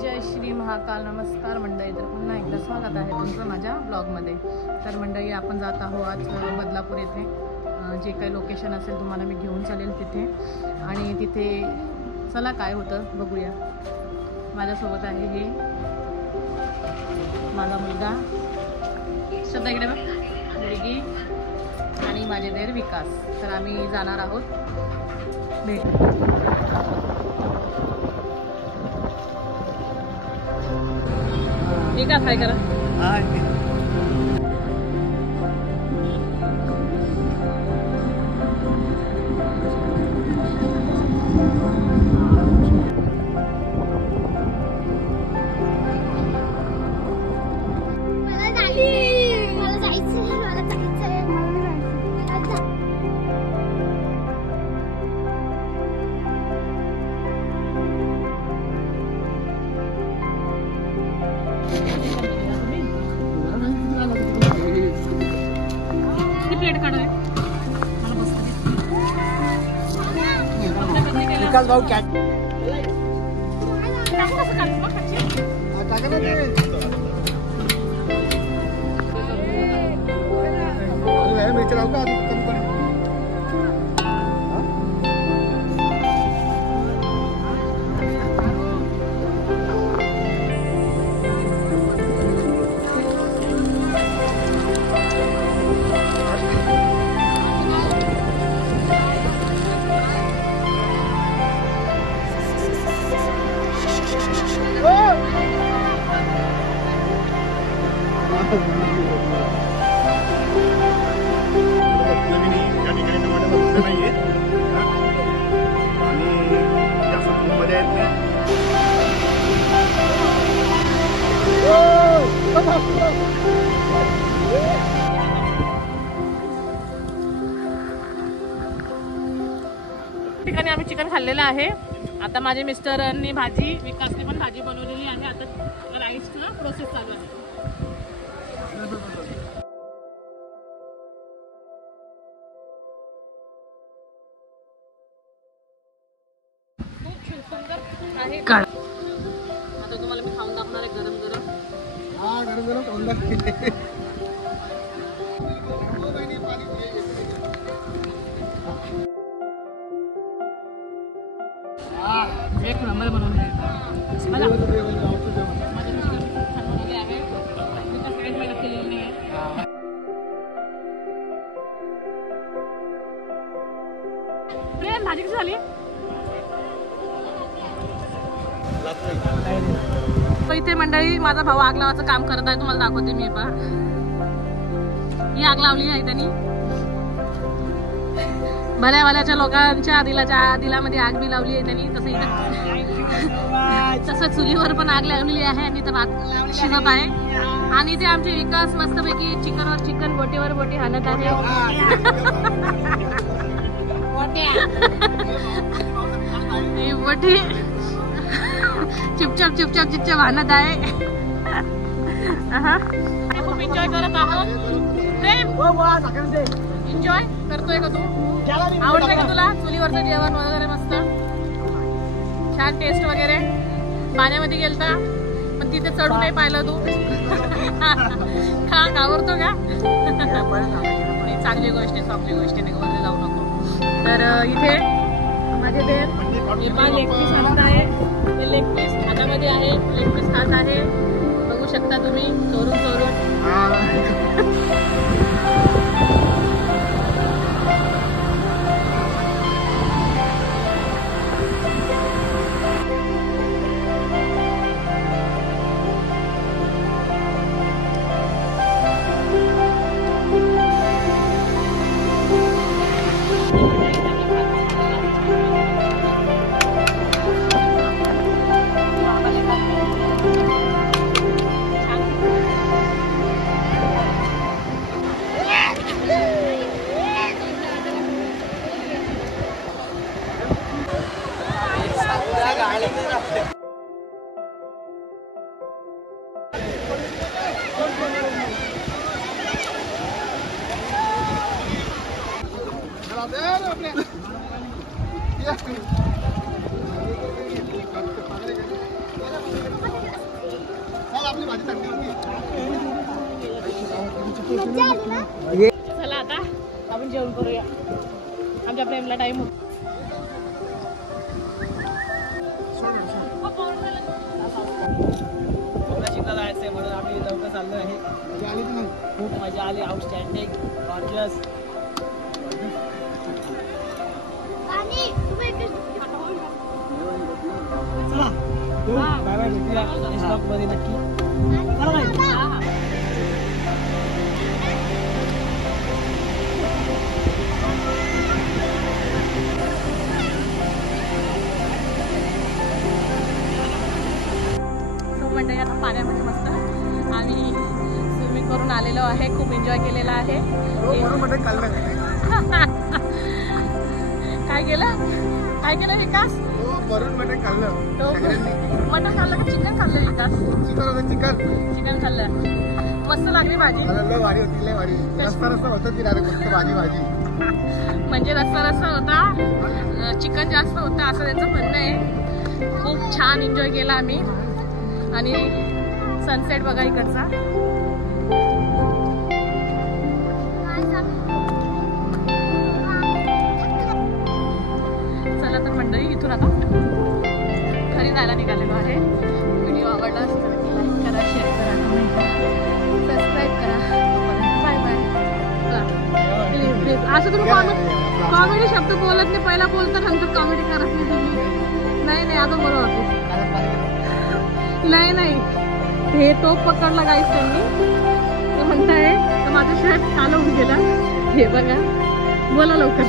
जय श्री महाकाल. नमस्कार मंडळी, तर पुन्हा एकदा स्वागत आहे तुमचं माझ्या ब्लॉगमध्ये. तर मंडळी, आपण जात आहोत आज बदलापूर येथे. जे काही लोकेशन असेल तुम्हाला मी घेऊन चालेल तिथे, आणि तिथे चला काय होतं बघूया. माझ्यासोबत आहे हे माझा मुलगा श्रद्धा, इकडे बघ, मुलगी आणि माझे देर विकास. तर आम्ही जाणार आहोत भेट. विकास काय करा. प्लेट काढ मला बसता विकास भाऊ कॅट ठिकाणी आम्ही चिकन खाल्लेलं आहे. आता माझे मिस्टरांनी भाजी, विकासने पण भाजी बनवलेली आहे. आता राईसचा प्रोसेस चालू आहे. खूप सुंदर आहे. आता तुम्हाला मी खाऊन दाखवणार आहे गरम गरम. गरम गरम खाऊन दाखवते. एक नंबर बनवून आहे. भाजी कशी झाली. इथे मंडळी माझा भाऊ आग लावायचं काम करत आहे. तुम्हाला दाखवते मी. पहा, ही आग लावली आहे त्यांनी. भल्यावाल्याच्या लोकांच्या दिलामध्ये आग बी लावली आहे त्यांनी. तसं इथे तसं चुलीवर पण आग लावलेली आहे आणि इथं भात शिजत आहे. आणि ते आमचे विकास मस्तपैकी चिकनवर चिकन, बोटीवर बोटी हाणत आहे. बोटी चुपचाप चुपचाप चुपचाप हाणत आहे. खूप एन्जॉय करत आहोत. एन्जॉय करतोय का तू? आवडतंय का तुला चुलीवरचं जेवण वगैरे? मस्त छान टेस्ट वगैरे. पाण्यामध्ये गेलता पण तिथे चढू नाही पाहिलं तू. घाबरतो का? चांगली गोष्ट आहे, चांगली गोष्ट आहे. वरती जाऊ नको. तर इथे माझे ते लेग पीस आणत आहे. ते लेग पीस हातामध्ये आहे. लेग पीस खात आहे. बघू शकता तुम्ही चोरून चोरून. चला आता आपण जेवण करूया, आमच्या प्रेमला टाइम होतो. जायचंय म्हणून आम्ही लवकर चाललो आहे. खूप मजा आली. Outstanding gorgeous. चला बाय बाय, भेटूया नेक्स्ट ब्लॉग मध्ये नक्की. मंडळी आता पाण्यामध्ये मस्त आम्ही स्विमिंग करून आलेलो आहे. खूप एन्जॉय केलेला आहे. काय केलं विकास? मटण खाल्लं का चिकन खाल्लं विकास? चिकन खाल्लं. मस्त लागली भाजी. म्हणजे रस्सा होता, चिकन जास्त होता असं त्यांचं म्हणणं आहे. खूप छान एन्जॉय केला आम्ही. आणि सनसेट बघा इकडचा. चला तर मंडळी इथून आता घरी जायला निघालेलो आहे. व्हिडिओ आवडला असेल तर लाईक करा, शेअर करा, कमेंट करा, सबस्क्राईब करा. Bye bye. Please please. असं तुम्ही कॉमेडी शब्द बोलत नाही. पहिला बोलता नंतर कॉमेडी करत नाही तुम्ही. नाही आता बरोबर होते. नाही हे टोप पकडला गाईस त्यांनी. तो म्हणताय तर माझं शर्ट काल उठ गेला. हे बघा, बोला लवकर.